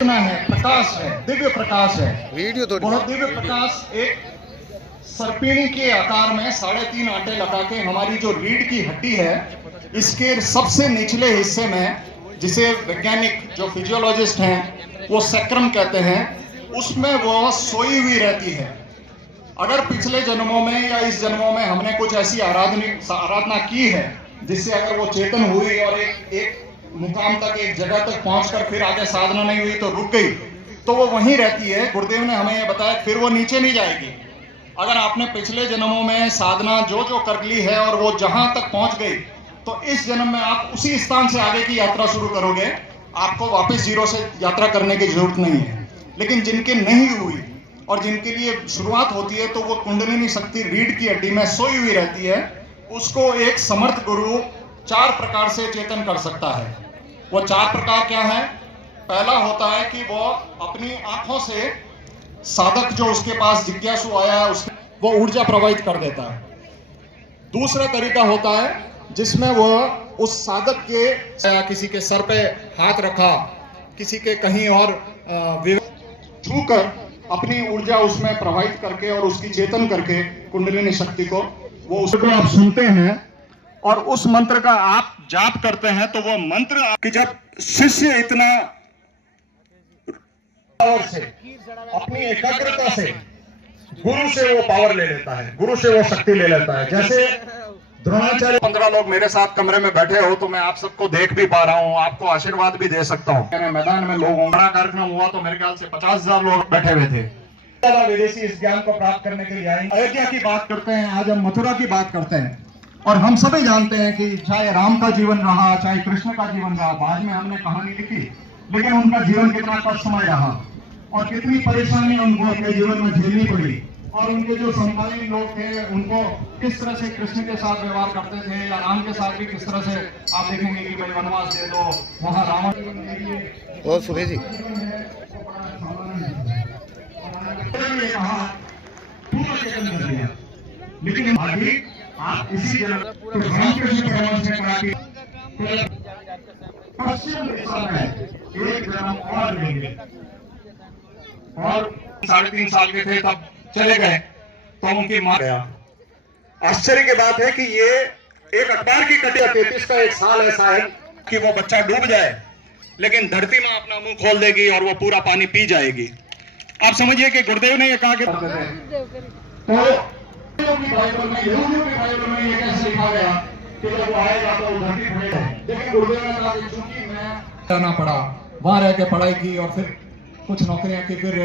इतना है, प्रकाश है, दिव्य प्रकाश है। वीडियो तो वह दिव्य प्रकाश एक सर्पिणी के आकार में 3.5 आटे लगा के हमारी जो रीढ़ की हड्डी है इसके सबसे निचले हिस्से में, जिसे वैज्ञानिक जो फिजियोलॉजिस्ट हैं वो सैक्रम कहते हैं, उसमें वह सोई हुई रहती है। अगर पिछले जन्मों में या इस जन्मों में हमने कुछ ऐसी आराधना की है जिससे अगर वो चेतन हुई और एक मुकाम तक, एक जगह तक पहुंचकर फिर आगे साधना नहीं हुई तो रुक गई, तो वो वहीं रहती है। गुरुदेव ने हमें ये बताया फिर वो नीचे नहीं जाएगी। अगर आपने पिछले जन्मों में साधना जो जो कर ली है और वो जहां तक पहुंच गई, तो इस जन्म में आप उसी स्थान से आगे की यात्रा शुरू करोगे। आपको वापस जीरो से यात्रा करने की जरूरत नहीं है। लेकिन जिनके नहीं हुई और जिनके लिए शुरुआत होती है तो वो कुंडलिनी शक्ति रीढ़ की हड्डी में सोई हुई रहती है, उसको एक समर्थ गुरु 4 प्रकार से चेतन कर सकता है। वो 4 प्रकार क्या है? पहला होता है कि वो अपनी आंखों से साधक जो उसके पास जिज्ञासु आया है उसको वो ऊर्जा प्रवाहित कर देता है। दूसरा तरीका होता है जिसमें वो उस साधक के किसी के सर पे हाथ रखा, किसी के कहीं और छूकर अपनी ऊर्जा उसमें प्रवाहित करके और उसकी चेतन करके कुंडलिनी शक्ति को वो उसको आप सुनते हैं और उस मंत्र का आप जाप करते हैं, तो वो मंत्र कि जब शिष्य इतना पावर से, अपनी एकाग्रता से गुरु से वो पावर ले लेता है, गुरु से वो शक्ति ले लेता है। जैसे द्रोणाचार्य 15 लोग मेरे साथ कमरे में बैठे हो तो मैं आप सबको देख भी पा रहा हूँ, आपको आशीर्वाद भी दे सकता हूँ। मैदान में लोग, बड़ा कार्यक्रम हुआ तो मेरे ख्याल से 50,000 लोग बैठे हुए थे। विदेशी इस ज्ञान को प्राप्त करने के लिए आए। अयोध्या की बात करते हैं, आज हम मथुरा की बात करते हैं, और हम सभी जानते हैं कि चाहे राम का जीवन रहा, चाहे कृष्ण का जीवन रहा, बाद में हमने कहानी लिखी, लेकिन उनका जीवन कितना कष्टमय रहा और कितनी परेशानी उनको अपने जीवन में झेलनी पड़ी। और उनके जो समकालीन लोग थे उनको किस तरह से कृष्ण के साथ व्यवहार करते थे, या राम के साथ भी किस तरह से आप देखेंगे कि भाई वनवास दे दो, वहां रावण और सुरेश जी कहा पूरा चेतन कर दिया। लेकिन अभी आप इसी जन्म रामकृष्ण परमहंस ने कहा कि पश्चिम दिशा में एक जन्म और लेंगे, और 3.5 साल के थे तब चले गए तो उनकी मां गया। आश्चर्य की बात है कि ये एक अखबार की कटिया 33 का एक साल ऐसा है कि वो बच्चा डूब जाए लेकिन धरती में अपना मुंह खोल देगी और वो पूरा पानी पी जाएगी। आप समझिए कि गुरुदेव ने ये कहा कि तो बाइबल में, यहूदियों की बाइबल में ये कैसे लिखा गया कि जब वो आएगा तो वो धरती फटेगा। लेकिन गुरुदेव ने कहा कि चूंकि मैं जाना पड़ा, वहां रह के पढ़ाई की और फिर कुछ नौकरियां की, फिर